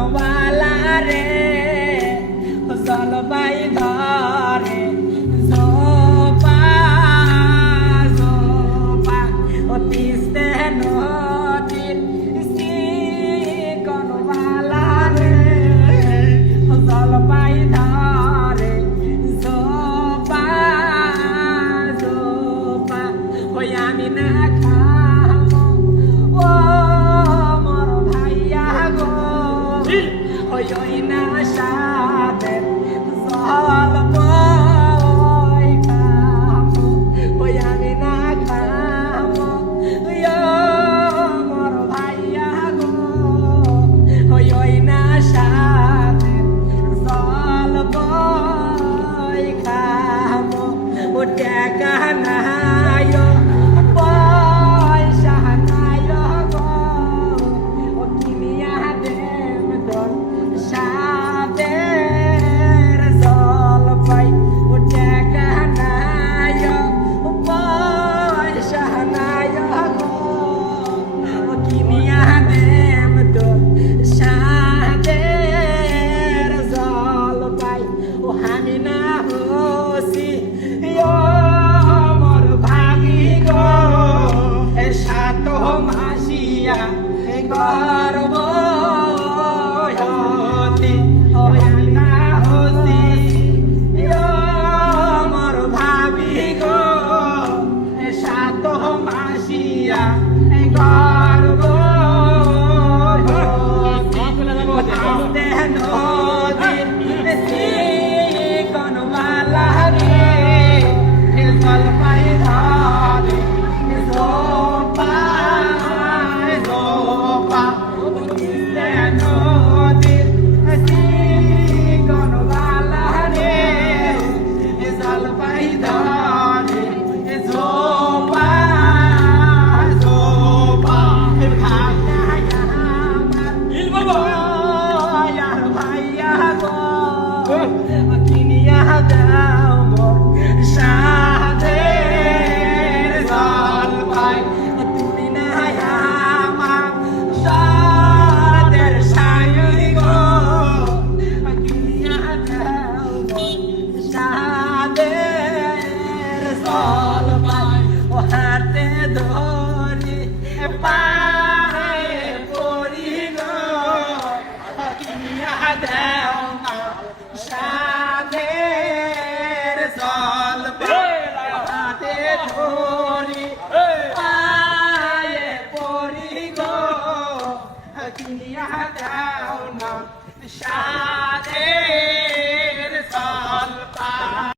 কনওয়ালা রে জলবাই ধরে জোপা জোপা অতিস্তে নদীর কনওয়ালা রে জলবাই ধরে জোপা জোপা ওই আমি না খাবো ও মোর ভাইয়া গো ওই ওই না সাথে জল বই খাবো ওই আমি না খাবো মোর ভাইয়া গো ওই ওই না সাথে জল বই খাবো ও টাকা নাই পয়সা নাই গো ও কিনিয়া দেব তোর সাদের জল পাই ও টাকা নাই পয়সা নাই গো ও কিনিয়া দেব তোর সাদের জল পাই ও আমি না হসি মোর ভাগি গো এ সাত মাসিয়া এ গর্ব হতে হয় না হসি মোর ভাবি গো এ সাত মাসিয়া এ গর্ব হতে নদীর কনওয়ালা রে জলপাই ধরে জোপা জোপা নদীর কনওয়ালা রে জলপাই ধরে জোপা জোপা ভাইয়া ভাইয়া গো কিনিয়া দাও মোর সাধের জল পাই তুমি না আমার সাধের সায়রি গো কিনিয়া দাও মোর সাধের জল পাই ও হাতে ধরি পায়ে পড়ি গো কিনিয়া দাও সাধের জল হাতে ধরি পায়ে পড়ি গো কিনিয়া দাও না